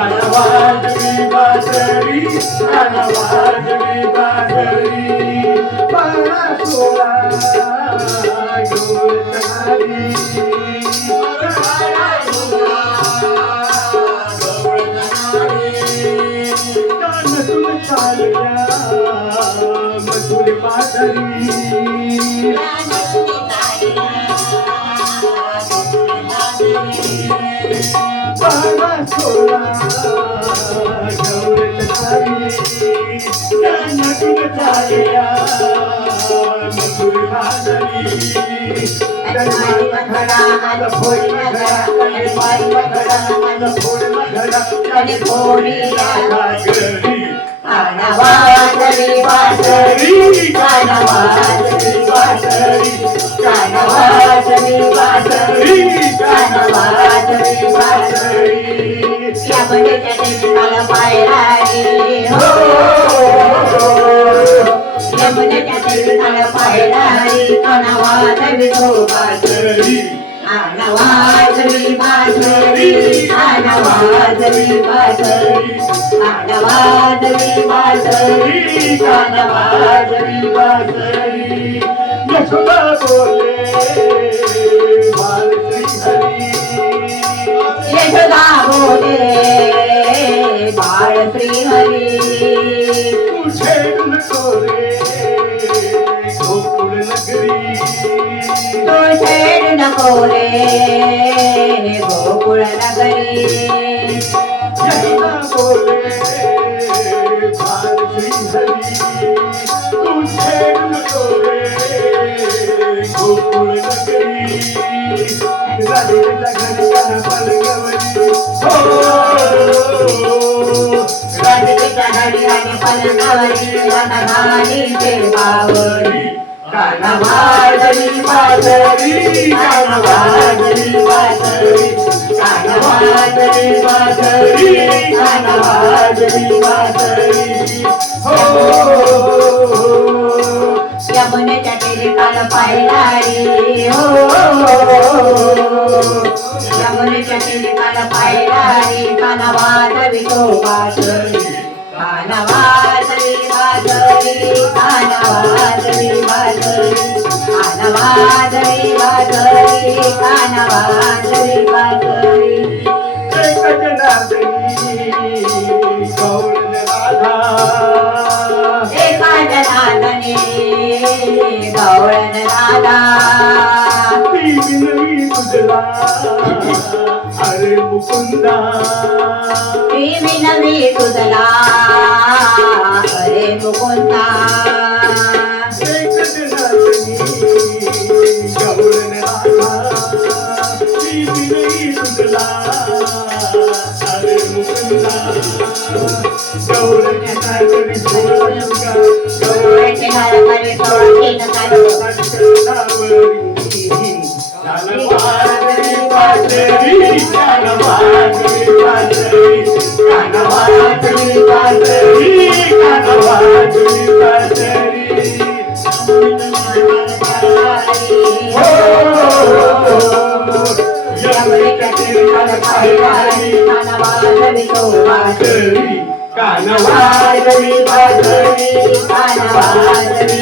कानवाजवी बासरी कानवाजवी बासरी पाळा सोळा गौरतनारी कानसून चालल्या मधुर माधरी पाळा सोळा गौरतनारी कानसून चालल्या मधुर माधरी कानवाजवी बासरी कानवाजवी बासरी कानवाजवी बासरी कानवाजवी बासरी या बंदेच्या टेकाला पायरारी हो या बंदेच्या टेकाला पायरारी कानवाजवी बासरी कानवाजवी बासरी कानवाजवी बासरी कानवाजवी बासरी कानवाजवी बासरी यशोदा बोले बाल श्री हरी यशोदा बोले बाळ श्री हरी तुझे कोरे गोकुळ नगरी तो छेड नको रे गोकुळ नगरी यशोदा बोले बाल श्री हरी तुझे कोरे गोकुळ नगरी राधेच्या घरी पलगवली हो राधेच्या घरी आणि पलकावरी वनमालीचे बावरी कानवाजवी बासरी कानवाजवी बासरी कानवाजवी बासरी कानवाजवी बासरी हो यमुनेच्या टेकाल पायरारी हो यमुनेच्या टेकाल पायरारी कानवाजवी तो बासरी कानवाजवी बासरी कानवाजवी बासरी कानवाजवी बासरी कानवाजवी बासरी एक जनार्दनी गौर राधा एका जनार्दनी गौळण राधा ती विनवी तुझला अरे मुकुंदा ती विनवी तुझला हरे मुकुंदा एक जनार्दनी गौर राधा ती विनवी तुझला अरे मुकुंदा गौर जनार्दनी सोळा गौळचे घर करे सोळी नकारो कानवाजवी बासरी कानवाजवी बासरी कानवाजवी बासरी कानवाजवी बासरी हो यमुनेच्या तीराला पायरारी कानवाजवी तो बासरी कानवाजवी बासरी कानवाजवी